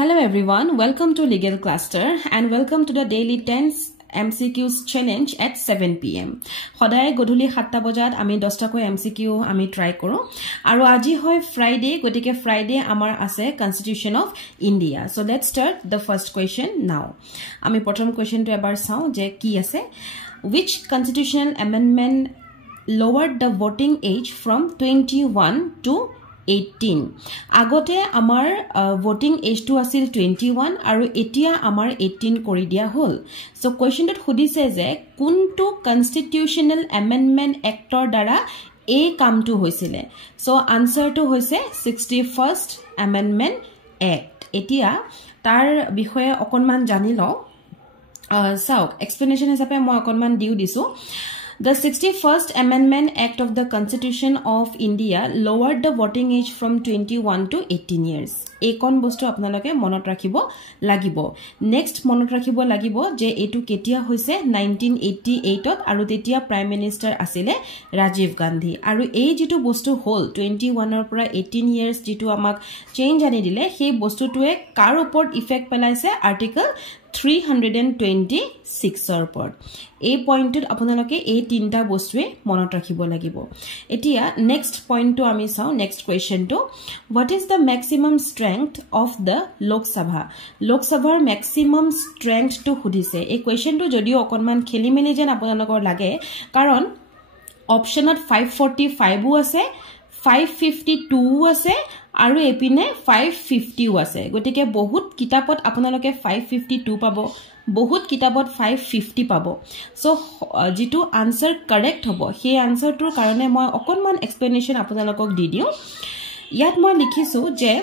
Hello everyone, welcome to Legal Cluster and welcome to the daily 10 MCQs challenge at 7 p.m. Hodaye godhuli 7 bajat ami 10 ta koi MCQ ami try koru aru aji hoy Friday gotike Friday amar ase Constitution of India. So let's start the first question now. Ami prothom question to ebar sao je ki ase, which constitutional amendment lowered the voting age from 21 to 18 agote amar voting age to asil 21 aru etia amar 18 kori dia hol. So question that hudise je kuntu constitutional amendment act or dara a kam to hoisile. So answer to hoise 61st amendment act. Etia tar bishoye okonman jani lo sauk explanation hisabe moi okonman diu disu. The 61st Amendment Act of the Constitution of India lowered the voting age from 21 to 18 years. Ekon bostu apnaloke monot rakhibo lagibo. Next monot rakhibo lagibo je etu ketia hoise 1988 ot aru tetia Prime Minister asile Rajiv Gandhi. Aru ei jitu bostu hol 21 or pura 18 years jitu amak change ani dile he bostu tue kar upor effect pelaise Article 326 or pod. A pointed apnaloke a tinta bostue monot rakhibo lagibo. Etia next point to ami sao next question to, what is the maximum strength of the Lok Sabha? Lok Sabha maximum strength to hudise. A question to jodio okonman kheli meli jen apnalokor lage karon option at 545 u ase 552 ase aru epine 550 ase. Gotike bahut kitapot apnaloke 552 pabo, bahut kitabot 550 pabo. So jitu answer correct hobo he answer tur karone moi okonman explanation apnalokok di diu. Yat moi likhisu je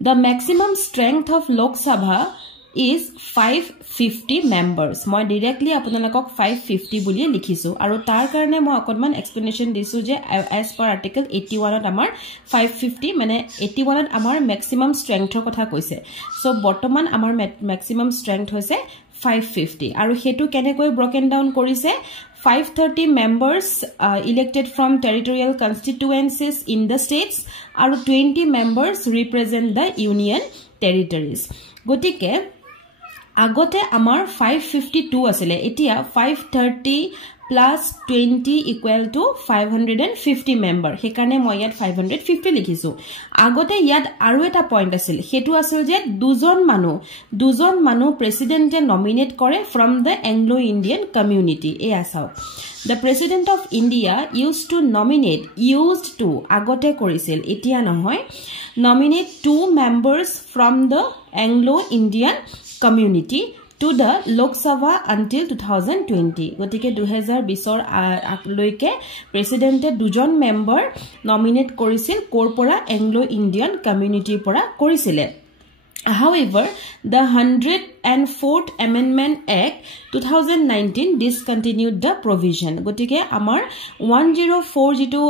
the maximum strength of Lok Sabha is 550 members. Moi directly apnalokok 550 buli likhisu aru tar karone moi okonman explanation disu je as per article 81 ot amar 550 mane 81 ot amar maximum strength er kotha koise. So bortoman amar maximum strength hoise 550 aru hetu kene koi broken down korise 530 members elected from territorial constituencies in the states aru 20 members represent the union territories. Gotike agote amar 552 asile etia 530 plus 20 equal to 550 member hekane moi yat 550 likhisu. Agote yat aru eta point asil hetu asil je dujon manu president nominate kore from the Anglo-Indian community. E asao the president of India used to agote korisil etia nohoy nominate 2 members from the Anglo-Indian community to the Lok Sabha until 2020. Gotike 2020 or loike president dujon member nominate korisil korpora Anglo-Indian community pora korisile. However, the 104th Amendment Act 2019 discontinued the provision. Gotike amar 104 jitu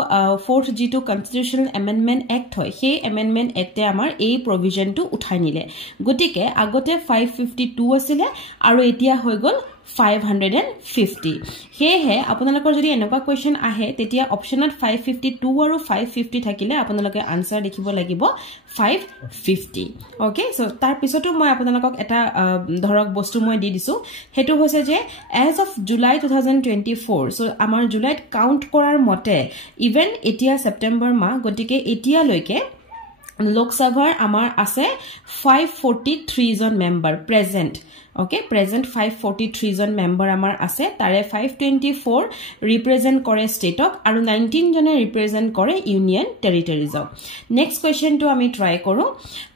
4th jitu Constitutional Amendment Act hoy he Amendment Act e amar ei provision to uthai nile. Gotike agote 552 asile aru etia hoy gol 550. He apnalokor jodi enoka question ahe tetia option at 552 aru 550 thakile apnaloke answer likhibo lagibo 550. Okay, so tar pisoto moi apnalokok eta dhorok bostu moi di disu hetu hoise je as of July 2024. So amar July count korar mote even etia September ma gotike etia loike Lok Sabha amar ase 543 jon member present. Okay, present 543 jon member amar ase tare 524 represent kore state ok aru 19 jone represent kore union territories ok. Next question to ami try koru.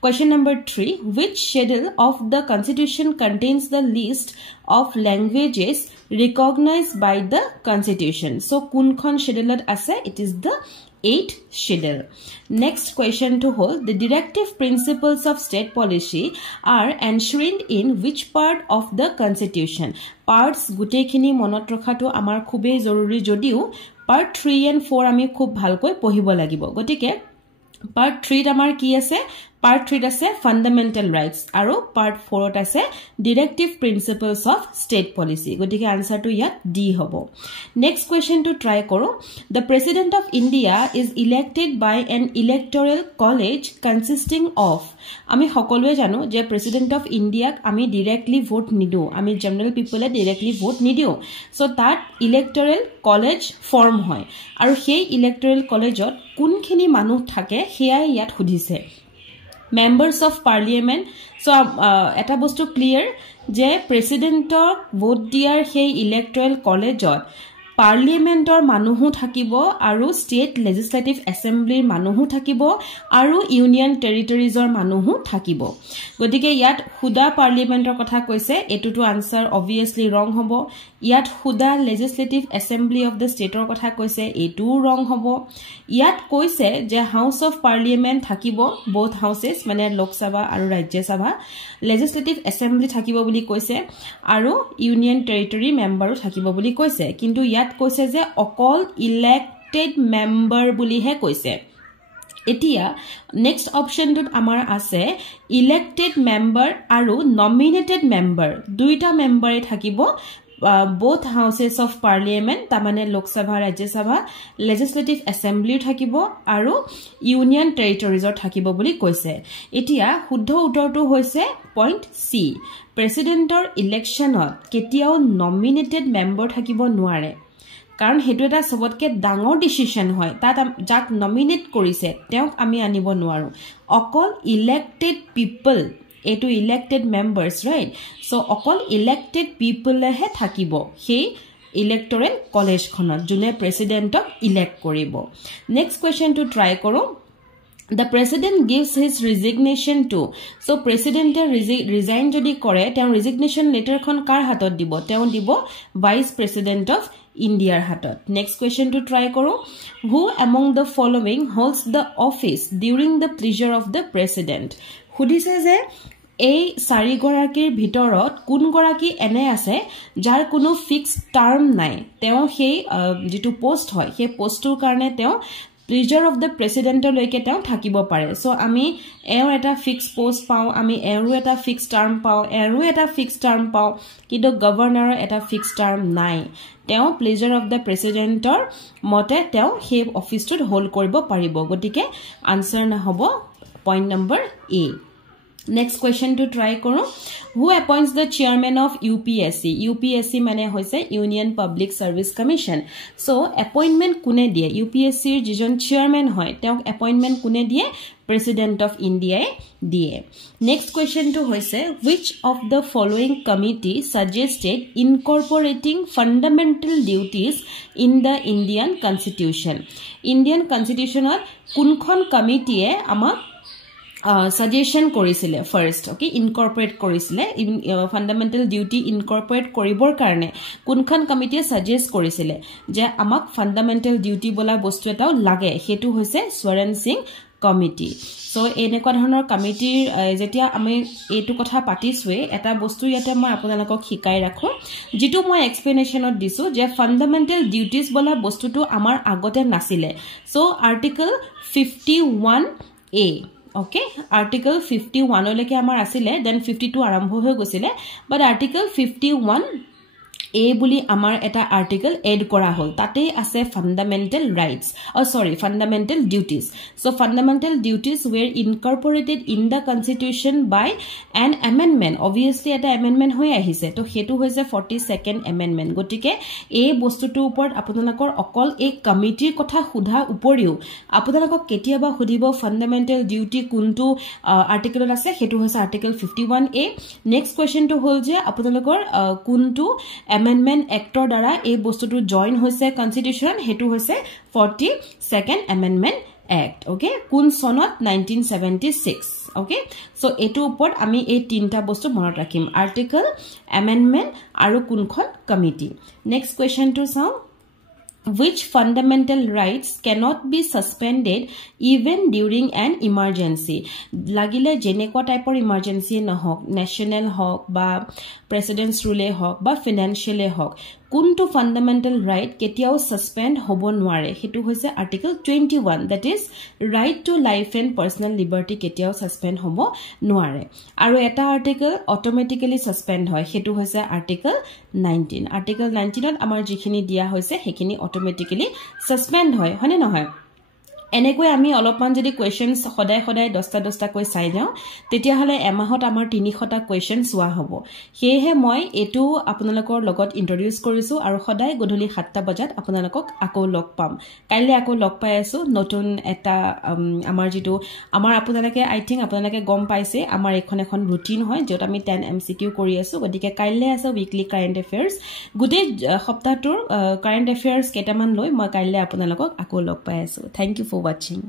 Question number 3, which schedule of the constitution contains the list of languages recognized by the constitution? So kunkhon schedule ase it is the 8th schedule. Next question to hold, the directive principles of state policy are enshrined in which part of the constitution? Parts gutekhini monot rakhato amar khube joruri jodiu part 3 and 4 ami khub bhalkoi pohibo lagibo. Gotike part 3 amar ki ase Part 3 আছে fundamental rights আৰু part 4 আছে directive principles of state policy গতিকে answer to ইয়াত D হ'ব next question to try কৰো the president of India is elected by an electoral college consisting of আমি সকলোৱে জানো যে president of India আমি directly vote নিদো আমি general people directly vote নিদিও so that electoral college form হয় আৰু সেই electoral collegeত কোনখিনি মানুহ থাকে হেয়া ইয়াত সুধিছে members of parliament so eta bostu clear je president vote diar hei electoral college parliament or manuhu thakibo aru state legislative assembly manuhu thakibo aru union territories or manuhu thakibo gotike yat huda parliament or kotha koise etu to answer obviously wrong hobo yat huda legislative assembly of the state or kotha koise etu wrong hobo yat koise je house of parliament thakibo both houses mane lok sabha aru rajya sabha legislative assembly thakibo boli koise aru union territory member thakibo boli koise kintu yat কৈছে যে অকল elected member বুলিহে কৈছে এতিয়া next অপচনটোত আমাৰ আছে elected member আৰু nominated member দুইটা মেম্বাৰে থাকিব both houses of parliament tamane lok sabha rajya sabha legislative assembly thakibo aru union territories or thakibo boli koise etia huddho uttortu hoise point C president or election ketiao nominated member thakibo nuare কাৰণ হেতু এটা সবতকে ডাঙৰ decision হয় তাত যাক nominate কৰিছে তেওঁক আমি আনিব নোৱাৰো অকল ইলেক্টেড পিপল এটো ইলেক্টেড মেম্বাৰ্স ৰাইট সো অকল ইলেক্টেড পিপল হে থাকিব হে ইলেক্টৰেল কলেজ খনত জুনে প্ৰেসিডেন্টক ইলেক্ট কৰিব নেক্সট কোৱেশ্চন টু ট্ৰাই কৰো The president gives his resignation to so president resign jodi kore teu resignation letter khon kar hatot dibo teu dibo vice president of India hatot next question to try koro who among the following holds the office during the pleasure of the president hudise je এই চাৰি গৰাকীৰ ভিতৰত কোন গৰাকী এনে আছে যাৰ কোনো ফিক্সড টাৰ্ম নাই তেও সেই যেটো পোষ্ট হয় সেই পোষ্টৰ কাৰণে তেও pleasure of the president loike teu thakibo pare so ami ero eta fixed post pau ami ero eta fixed term pau ero eta fixed term pau kido governor eta fixed term nai teu pleasure of the president or mote teu he office to hold koribo paribo gotike answer na hobo point number A next question to try koro who appoints the chairman of UPSC mane hoise Union Public Service Commission so appointment kune die UPSC er jijon chairman hoy teok appointment kune die president of India die next question to hoise which of the following committee suggested incorporating fundamental duties in the Indian constitution or kunkhon committee e ama suggestion korisile first okay incorporate korisile fundamental duty incorporate koribor karone kunkhon committee suggest korisile je amak fundamental duty bola bostu eta lage hetu hoise Swaran Singh committee so enekwa dhonor committee jetia ami etu kotha patiswe eta bostu yate moi apunalako khikai rakho jitu moi explanation ot disu je fundamental duties bola bostu tu amar agote nasile so article 51A okay article 51 leke amar asile then 52 arambho hoy gosile but article 51A বুলি আমাৰ এটা article add কৰা হল তাতে আছে fundamental rights fundamental duties so fundamental duties were incorporated in the constitution by an amendment obviously এটা amendment হৈ আহিছে তো হেতু হৈছে 42nd amendment গটিকে এই বস্তুটো ওপৰত আপোনালোকৰ অকল এই কমিটিৰ কথা খুধা উপৰিও আপোনালোকক কেতিয়াবা খুদিব fundamental duty কোনটো আৰ্টিকেলত আছে হেতু হৈছে article 51A next question to হল যে আপোনালোকৰ কোনটো amendment actor dara ei bostu to join hoise constitution hetu hoise 42nd amendment act okay kun sonot 1976 okay so etu upor ami ei tinta bostu monot rakhim article amendment aru kunkhon committee next question to sound which fundamental rights cannot be suspended even during an emergency. Lagile jenekwa type of emergency na hok, national hok ba president's rule hok ba financial hok, kuntu fundamental right ketiao suspend hobo nware. Hetu hoise article 21, that is right to life and personal liberty ketiao suspend hobo nware. Aru eta article automatically suspend hoy, hetu hoise article 19. Article 19 ot amar jikhini dia hoise hekhini automatically suspend hoy, hone na hoy. এনেকৈ আমি অলপমান যদি questions সদায় সদায় 10টা কৈ চাই যাও তেতিয়া হলে এমাহত আমাৰ 300টা কোৱেশ্চন সোৱা হ'ব হেহে মই এটো আপোনালোকৰ লগত ইন্ট্ৰোডিউস কৰিছো আৰু সদায় গধূলি 7টা বজাত আপোনালোকক আকৌ লগ পাম কাইলে আকৌ লগ পাই আছো নতুন এটা আমাৰ যেটো আমাৰ আপোনালোকে আই থিংক আপোনালোকে গম পাইছে আমাৰ এখন ৰুটিন হয় যত আমি 10 এমসিকিউ কৰি আছো গতিকে কাইলে আছে উইকলি কাৰেন্ট এফেয়াৰ্স গুটে সপ্তাহটোৰ কাৰেন্ট এফেয়াৰ্স কেটামান লৈ মই কাইলে আপোনালোকক আকৌ লগ পাই আছো থ্যাংক ইউ for watching.